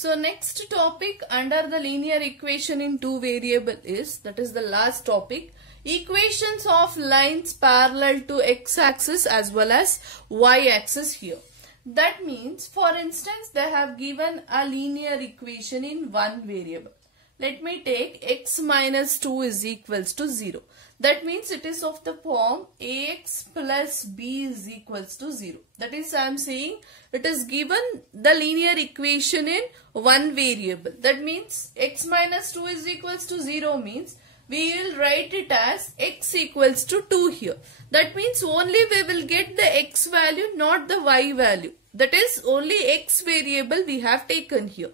So next topic under the linear equation in two variable is, that is the last topic, equations of lines parallel to x-axis as well as y-axis here. That means, for instance, they have given a linear equation in one variable. Let me take x minus 2 is equals to 0. That means it is of the form ax plus b is equals to 0. That is, I am saying it is given the linear equation in one variable. That means x minus 2 is equals to 0 means we will write it as x equals to 2 here. That means only we will get the x value, not the y value. That is, only x variable we have taken here.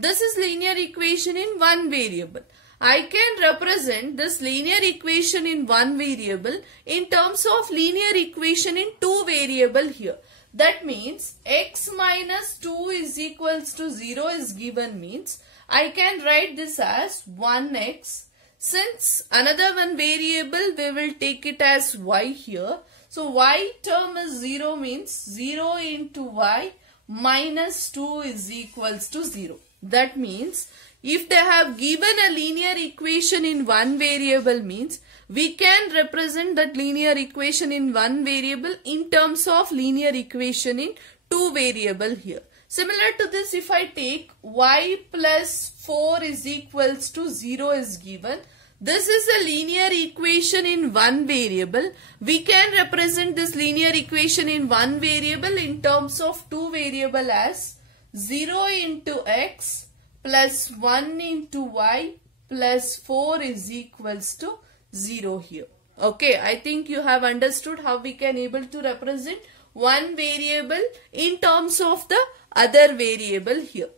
This is linear equation in one variable. I can represent this linear equation in one variable in terms of linear equation in two variable here. That means x minus 2 is equals to 0 is given means I can write this as 1x. Since another one variable we will take it as y here. So y term is 0 means 0 into y minus 2 is equals to 0. That means if they have given a linear equation in one variable means we can represent that linear equation in one variable in terms of linear equation in two variable here. Similar to this, if I take y plus 4 is equals to 0 is given. This is a linear equation in one variable. We can represent this linear equation in one variable in terms of two variable as 0 into x plus 1 into y plus 4 is equals to 0 here. Okay, I think you have understood how we can able to represent one variable in terms of the other variable here.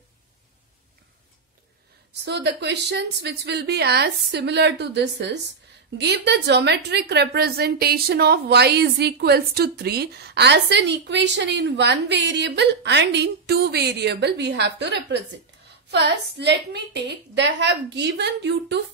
So the questions which will be asked similar to this is, give the geometric representation of y is equals to 3 as an equation in one variable and in two variable we have to represent. First, let me take, they have given you to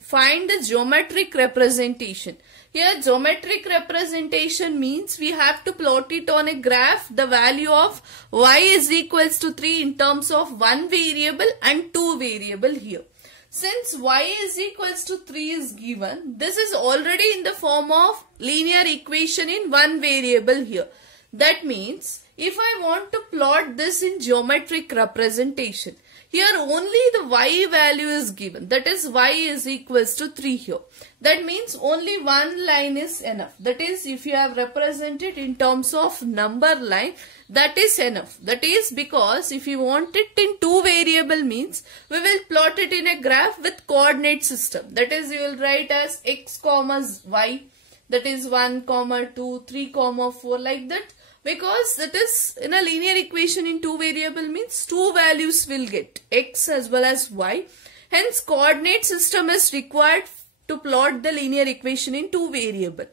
find the geometric representation. Here geometric representation means we have to plot it on a graph, the value of y is equals to 3 in terms of one variable and two variable here. Since y is equals to 3 is given, this is already in the form of linear equation in one variable here. That means if I want to plot this in geometric representation, here only the y value is given. That is, y is equals to 3 here. That means only one line is enough. That is, if you have represented in terms of number line, that is enough. That is because if you want it in two variable means we will plot it in a graph with coordinate system. That is, you will write as x comma y. That is 1 comma 2, 3 comma 4 like that. Because it is in a linear equation in two variable means two values will get x as well as y. Hence coordinate system is required to plot the linear equation in two variable.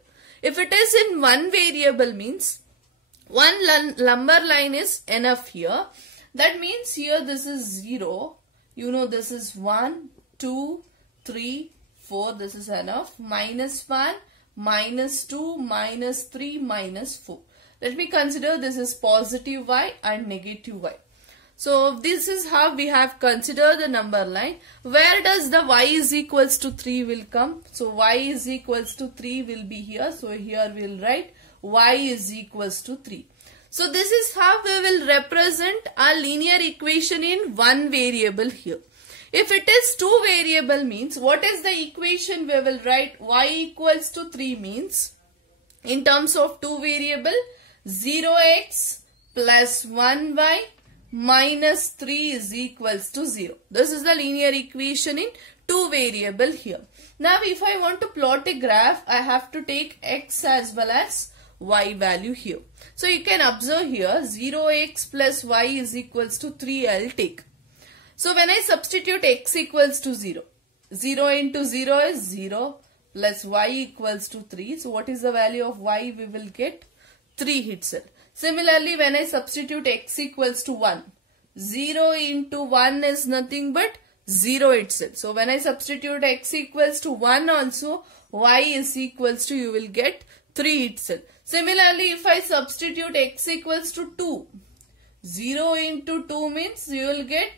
If it is in one variable means one number line is enough here. That means here this is 0. You know this is 1, 2, 3, 4. This is enough. Minus 1, minus 2, minus 3, minus 4. Let me consider this is positive y and negative y. So this is how we have considered the number line. Where does the y is equals to 3 will come? So y is equals to 3 will be here. So here we will write y is equals to 3. So this is how we will represent a linear equation in one variable here. If it is two variable means what is the equation we will write? Y equals to 3 means in terms of two variable 0x plus 1y minus 3 is equals to 0. This is the linear equation in two variable here. Now if I want to plot a graph, I have to take x as well as y value here. So you can observe here 0x plus y is equals to 3 I will take. So when I substitute x equals to 0, 0 into 0 is 0 plus y equals to 3. So what is the value of y we will get? 3 itself. Similarly, when I substitute x equals to 1, 0 into 1 is nothing but 0 itself. So when I substitute x equals to 1 also, y is equals to, you will get 3 itself. Similarly, if I substitute x equals to 2, 0 into 2 means you will get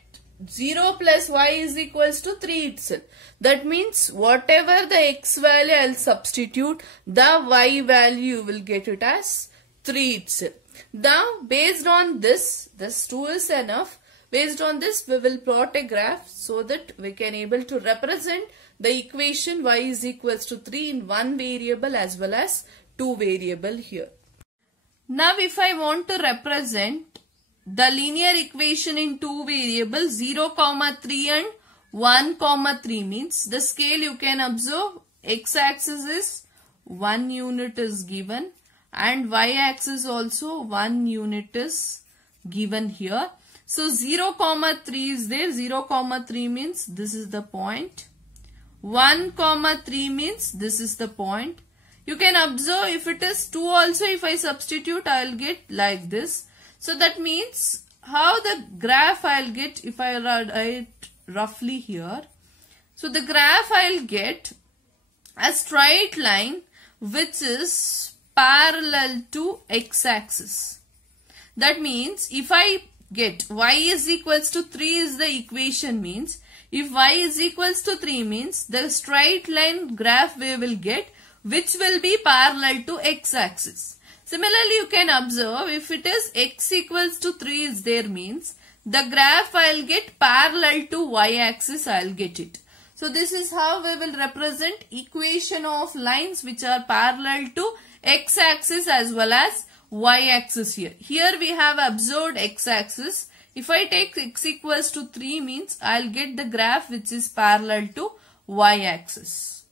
0 plus y is equals to 3 itself. That means whatever the x value I'll substitute, the y value will get it as 3 itself. Now based on this 2 is enough. Based on this we will plot a graph so that we can able to represent the equation y is equals to 3 in one variable as well as two variable here. Now if I want to represent the linear equation in two variables 0, 3 and 1, 3 means the scale you can observe x-axis is 1 unit is given and y-axis also 1 unit is given here. So 0, 3 is there. 0, 3 means this is the point. 1, 3 means this is the point. You can observe if it is 2 also, if I substitute, I will get like this. So that means how the graph I will get if I write roughly here. So the graph I will get a straight line which is parallel to x-axis. That means if I get y is equals to 3 is the equation means if y is equals to 3 means the straight line graph we will get which will be parallel to x-axis. Similarly, you can observe if it is x equals to 3 is there means the graph I will get parallel to y-axis I will get it. So this is how we will represent equation of lines which are parallel to x-axis as well as y-axis here. Here we have observed x-axis. If I take x equals to 3 means I will get the graph which is parallel to y-axis.